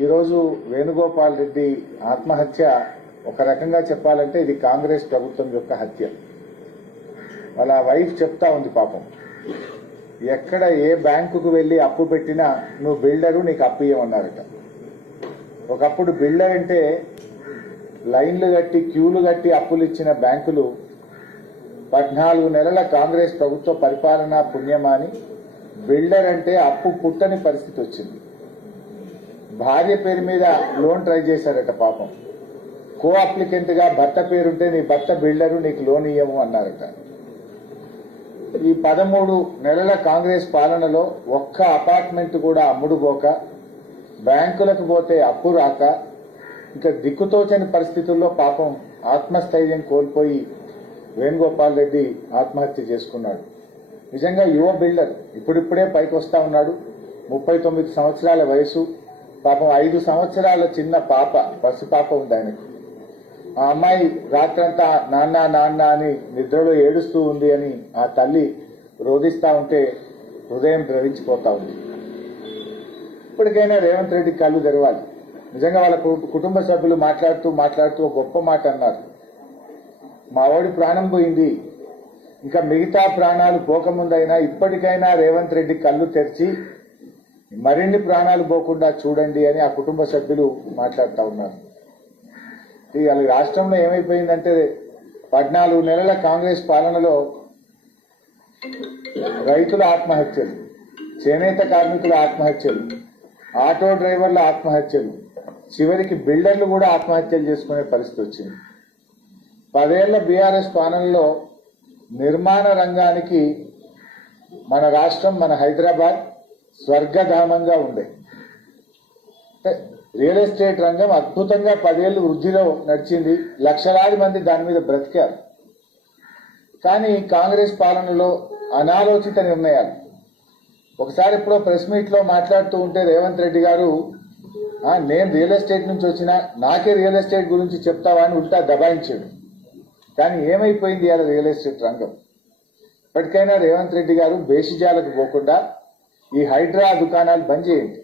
ఈరోజు వేణుగోపాల్ రెడ్డి ఆత్మహత్య ఒక రకంగా చెప్పాలంటే ఇది కాంగ్రెస్ ప్రభుత్వం యొక్క హత్య. వాళ్ళ వైఫ్ చెప్తా ఉంది పాపం, ఎక్కడ ఏ బ్యాంకుకు వెళ్లి అప్పు పెట్టినా నువ్వు బిల్డరు నీకు అప్పు ఇవ్వమన్నారట. ఒకప్పుడు బిల్డర్ అంటే లైన్లు కట్టి క్యూలు కట్టి అప్పులు ఇచ్చిన బ్యాంకులు 14 నెలల కాంగ్రెస్ ప్రభుత్వ పరిపాలన పుణ్యమాని బిల్డర్ అంటే అప్పు పుట్టని పరిస్థితి వచ్చింది. భార్య పేరు మీద లోన్ ట్రై చేశారట పాపం. కో అప్లికెంట్ గా భర్త పేరుంటే నీ భర్త బిల్డరు నీకు లోన్ ఇయ్యము అన్నారట. ఈ 13 నెలల కాంగ్రెస్ పాలనలో ఒక్క అపార్ట్మెంట్ కూడా అమ్ముడుపోక, బ్యాంకులకు పోతే అప్పు రాక, ఇంకా దిక్కుతోచని పరిస్థితుల్లో పాపం ఆత్మస్థైర్యం కోల్పోయి వేణుగోపాల్ రెడ్డి ఆత్మహత్య చేసుకున్నాడు. నిజంగా యువ బిల్డర్, ఇప్పుడిప్పుడే పైకి వస్తా ఉన్నాడు. 39 సంవత్సరాల వయసు. పాపం 5 సంవత్సరాల చిన్న పాప, పసిపాప ఉంది ఆయనకు. ఆ అమ్మాయి రాత్రంతా నాన్న నాన్న అని నిద్రలో ఏడుస్తూ ఉంది అని ఆ తల్లి రోధిస్తా ఉంటే హృదయం ద్రవించిపోతా ఉంది. ఇప్పటికైనా రేవంత్ రెడ్డి కళ్ళు తెరవాలి. నిజంగా వాళ్ళ కుటుంబ సభ్యులు మాట్లాడుతూ ఒక గొప్ప మాట అన్నారు. మా వాడి ప్రాణం పోయింది, ఇంకా మిగతా ప్రాణాలు పోకముందైనా ఇప్పటికైనా రేవంత్ రెడ్డి కళ్ళు తెరిచి మరిన్ని పోకుండా చూడండి అని ఆ కుటుంబ సభ్యులు మాట్లాడుతూ ఉన్నారు. ఇవాళ రాష్ట్రంలో ఏమైపోయిందంటే 14 నెలల కాంగ్రెస్ పాలనలో రైతుల ఆత్మహత్యలు, చేనేత కార్మికుల ఆత్మహత్యలు, ఆటో డ్రైవర్ల ఆత్మహత్యలు, చివరికి బిల్డర్లు కూడా ఆత్మహత్యలు చేసుకునే పరిస్థితి వచ్చింది. 10 ఏళ్ల బీఆర్ఎస్ పాలనలో నిర్మాణ రంగానికి మన రాష్ట్రం, మన హైదరాబాద్ స్వర్గధామంగా ఉండే. రియల్ ఎస్టేట్ రంగం అద్భుతంగా 10 ఏళ్లు వృద్ధిలో నడిచింది. లక్షలాది మంది దాని మీద బ్రతికారు. కానీ కాంగ్రెస్ పాలనలో అనాలోచిత నిర్ణయాలు. ఒకసారి ఎప్పుడో ప్రెస్ మీట్ లో మాట్లాడుతూ ఉంటే రేవంత్ రెడ్డి గారు, నేను రియల్ ఎస్టేట్ నుంచి వచ్చినా నాకే రియల్ ఎస్టేట్ గురించి చెప్తావా అని ఉల్టా దబాయించాడు. కానీ ఏమైపోయింది ఇవాళ రియల్ ఎస్టేట్ రంగం? ఇప్పటికైనా రేవంత్ రెడ్డి గారు బేషిజాలకు పోకుండా ఈ హైడ్రా దుకాణాలు బంద్ చేయండి.